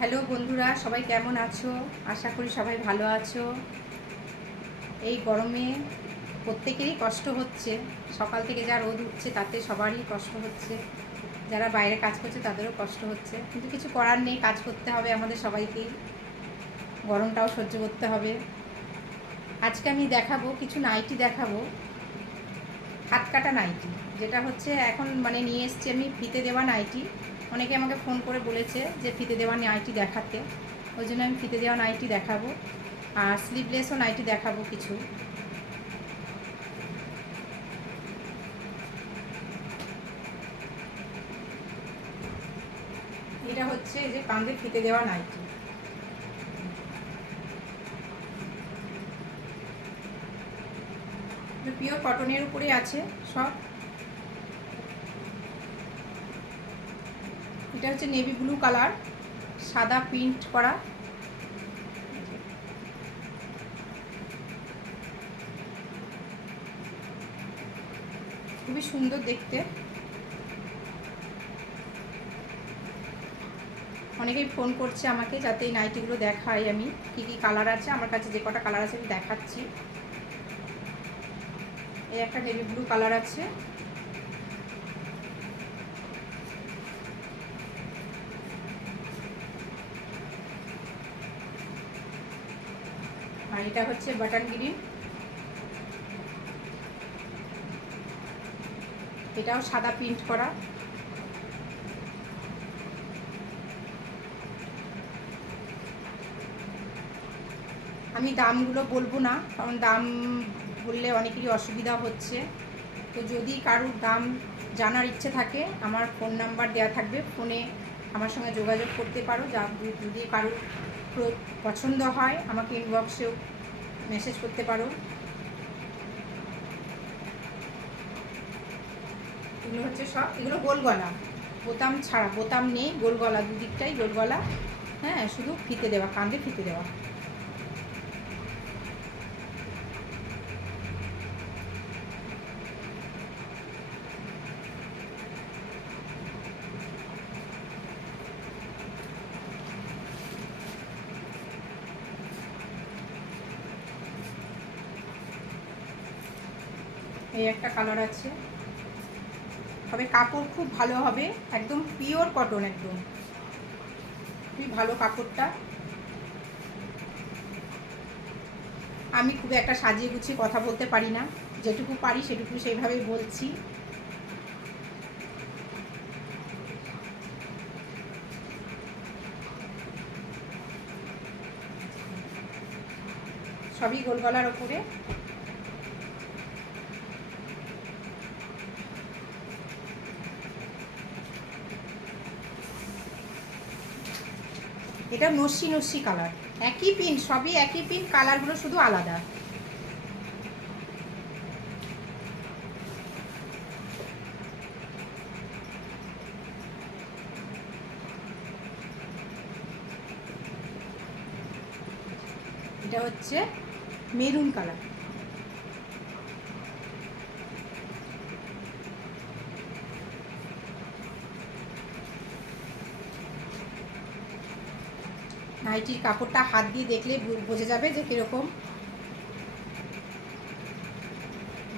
Hello বন্ধুরা, সবাই কেমন আছো? আশা করি সবাই ভালো আছো। এই গরমে প্রত্যেকেরই কষ্ট হচ্ছে। সকাল থেকে যা রোদ উঠছে তাতে সবারই কষ্ট হচ্ছে। যারা বাইরে কাজ করছে তাদেরও কষ্ট হচ্ছে, কিন্তু কিছু করার নেই, কাজ করতে হবে আমাদের সবাইকেই। গরমটাও সহ্য করতে হবে। আজকে আমি দেখাবো, কিছু নাইটি দেখাবো, হাত কাটা নাইটি, যেটা হচ্ছে এখন নিয়ে এসছি আমি ফিতে দেওয়া নাইটি। অনেকে আমাকে ফোন করে বলেছে যে ফিতে দেওয়া নাইটি দেখাতে, ওই জন্য আমি ফিতে দেওয়া নাইটি দেখাবো। আর স্লিভলেসও নাইটি দেখাবো কিছু। এটা হচ্ছে যে কাঁধে ফিতে দেওয়া নাইটি, পিওর কটনের উপরে আছে সব। এটা হচ্ছে নেভি ব্লু কালার, সাদা প্রিন্ট করা। খুবই সুন্দর দেখতে। অনেকেই ফোন করছে আমাকে যাতে এই নাইটিগুলো দেখাই আমি, কি কি কালার আছে আমার কাছে, যে কটা কালার আছে আমি দেখাচ্ছি। এই একটা নেভি ব্লু কালার আছে, আর এটা হচ্ছে বাটন গ্রিন, এটাও সাদা প্রিন্ট করা। আমি দামগুলো বলবো না, কারণ দাম বললে অনেকেরই অসুবিধা হচ্ছে। তো যদি কারোর দাম জানার ইচ্ছে থাকে, আমার ফোন নাম্বার দেওয়া থাকবে, ফোনে আমার সঙ্গে যোগাযোগ করতে পারো। যদি কারোর পছন্দ হয় আমাকে ইনবক্সেও মেসেজ করতে পারো। এগুলো হচ্ছে সব, এগুলো গোল গলা, বোতাম ছাড়া, বোতাম নেই, গোল গলা, দুদিকটাই গোল গলা। হ্যাঁ, শুধু ফিতে দেওয়া, কাঁধে ফিতে দেওয়া। এই একটা কালার আছে, তবে কাপড় খুব ভালো হবে, একদম পিওর কটন, একদম খুবই ভালো কাপড়টা। আমি খুব একটা সাজিয়ে গুছিয়ে কথা বলতে পারি না, যেটুকু পারি সেটুকু সেইভাবেই বলছি। সবই গোল গলার ওপরে। এটা নস্যি নস্যি কালার, একই পিন, সবই একই পিন, কালারগুলো শুধু আলাদা। এটা হচ্ছে মেরুন কালার। নাইটির কাপড়টা হাত দিয়ে দেখলে বোঝা যাবে যে কীরকম।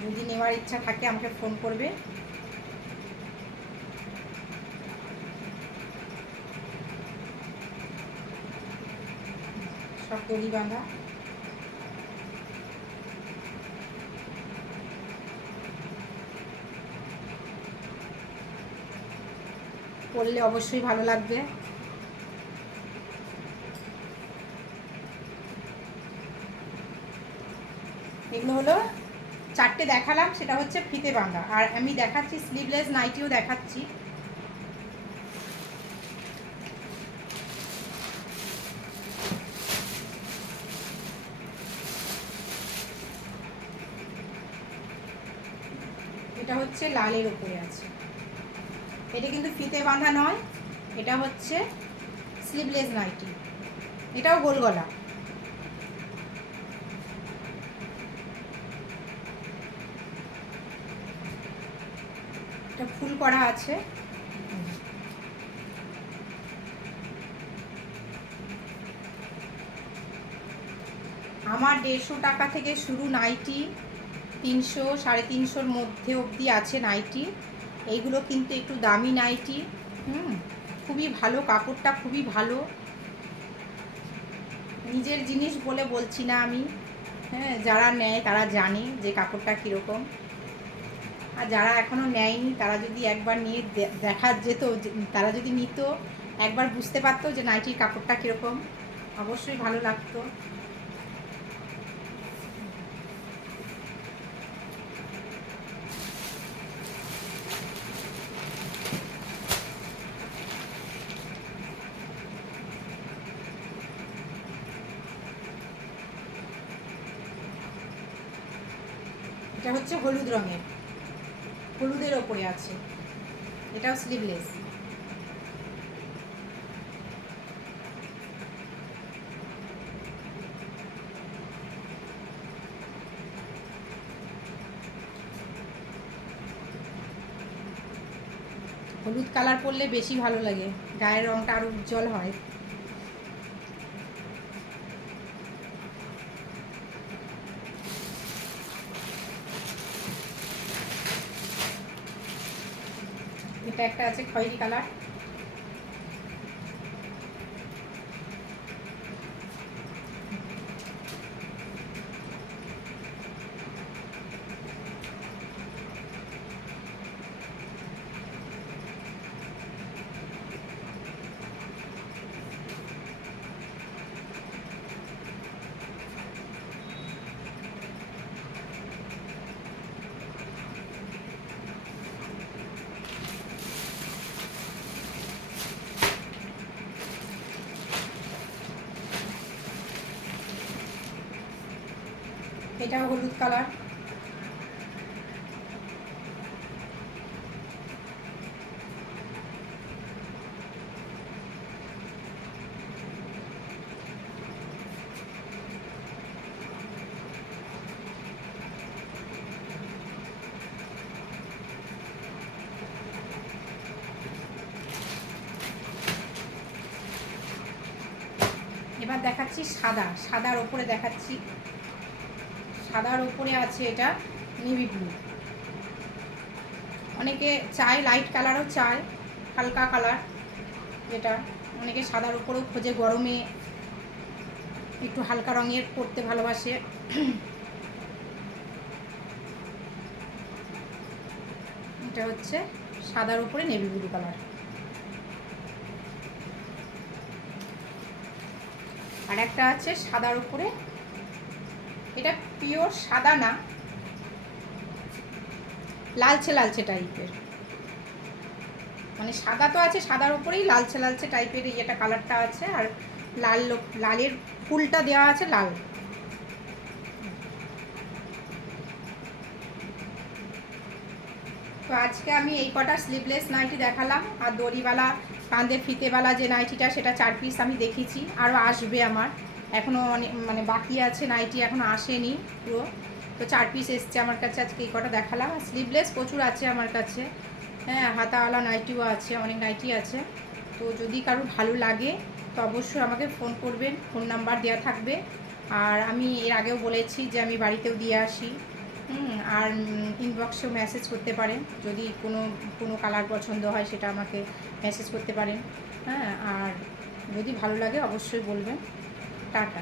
যদি নেওয়ার ইচ্ছা থাকে আমাকে ফোন করবে। সব দড়ি বাঁধা। পরলে অবশ্যই ভালো লাগবে। এগুলো হলো চারটে দেখালাম, সেটা হচ্ছে ফিতে বাঁধা, আর আমি দেখাচ্ছি স্লিভলেস নাইটিও দেখাচ্ছি। এটা হচ্ছে লালের উপরে আছে, এটা কিন্তু ফিতে বাঁধা নয়, এটা হচ্ছে স্লিভলেস নাইটি, এটাও গোল গলা। এটা ফুল করা আছে। আমার 150 টাকা থেকে শুরু নাইটি, 300 350-র মধ্যে অবধি আছে নাইটি। এইগুলো কিন্তু একটু দামি নাইটি। খুবই ভালো, কাপড়টা খুবই ভালো। নিজের জিনিস বলে বলছি না আমি, হ্যাঁ, যারা নেয় তারা জানে যে কাপড়টা কীরকম। আর যারা এখনও নেয়নি তারা যদি একবার নিয়ে দেখা যেত, তারা যদি নিত, একবার বুঝতে পারতো যে নাইটির কাপড়টা কীরকম, অবশ্যই ভালো লাগতো। এটা হচ্ছে হলুদ রঙের, হলুদের ওপরে আছে, এটাও স্লিভলেস। হলুদ কালার পরলে বেশি ভালো লাগে, গায়ের রঙটা আরো উজ্জ্বল হয়। এটা একটা আছে খয়েরি কালার, এটাও হলুদ কালার। এবার দেখাচ্ছি সাদা, সাদার ওপরে দেখাচ্ছি, সাদার ওপরে আছে এটা নেভি ব্লু। অনেকে চায় লাইট কালারও চায়, হালকা কালার যেটা, অনেকে সাদার উপরেও খোঁজে, গরমে একটু হালকা রঙের পরতে ভালোবাসে। এটা হচ্ছে সাদার উপরে নেভি ব্লু কালার। আর একটা আছে সাদার উপরে, এটা পিওর সাদা না, লালচে লালচে টাইপের, মানে সাদা তো আছে, সাদার উপরেই লালচে লালচে টাইপের ইয়েটা কালারটা আছে। আর লাল, লালের ফুলটা দেওয়া আছে লাল। তো আজকে আমি এই কটা স্লিভলেস নাইটি দেখালাম, আর দড়িওয়ালা কাঁধে ফিতেওয়ালা যে নাইটিটা সেটা 4 পিস আমি দেখেছি, আরও আসবে আমার, এখনও অনেক মানে বাকি আছে নাইটি, এখনও আসেনি পুরো। তো 4 পিস এসছে আমার কাছে, আজকে এই কটা দেখালাম। আর স্লিভলেস প্রচুর আছে আমার কাছে, হ্যাঁ, হাতাওয়ালা নাইটিও আছে, অনেক নাইটি আছে। তো যদি কারোর ভালো লাগে তো অবশ্যই আমাকে ফোন করবেন, ফোন নাম্বার দেওয়া থাকবে। আর আমি এর আগেও বলেছি যে আমি বাড়িতেও দিয়ে আসি, আর ইনবক্সেও মেসেজ করতে পারেন, যদি কোনো কালার পছন্দ হয় সেটা আমাকে মেসেজ করতে পারেন, হ্যাঁ। আর যদি ভালো লাগে অবশ্যই বলবেন। টাটা।